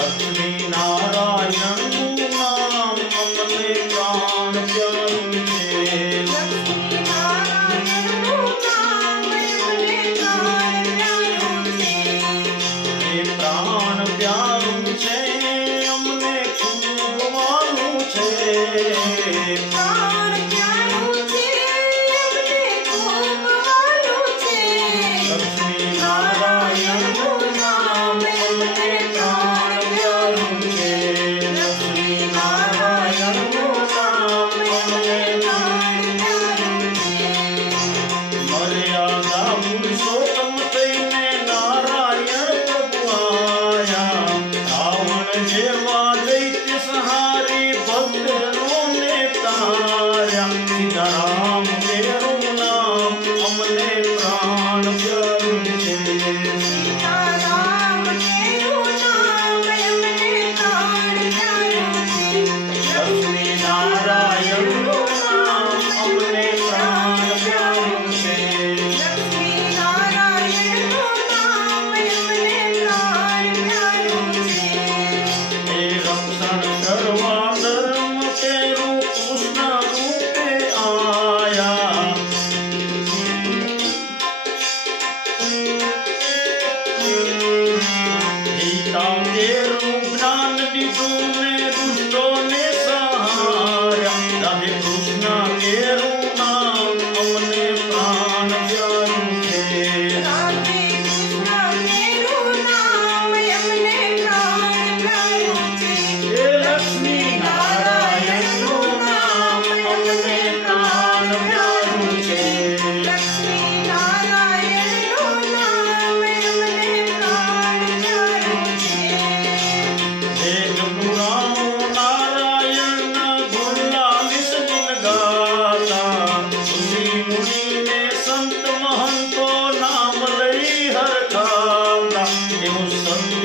लक्ष्मी नारायण शाम के रूप ज्ञान विभू में दुष्टों ने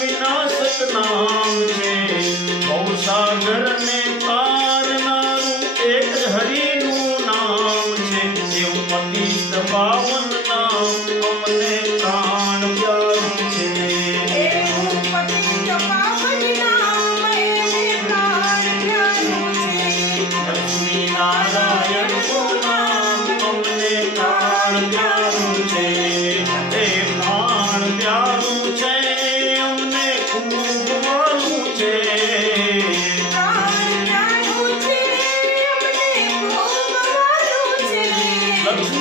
विनोद सतनाम में भवसागर ने पार लारू एकज हरि નું નામ છે એ ઉપતિ પાપ વિનામ તમને પ્રાણ જારું છે એ ઉપતિ પાપ વિનામ એ જ પાર જારું છે શ્રી નારાયણ કો નામ તમને પ્રાણ જારું છે હે માન ત્યા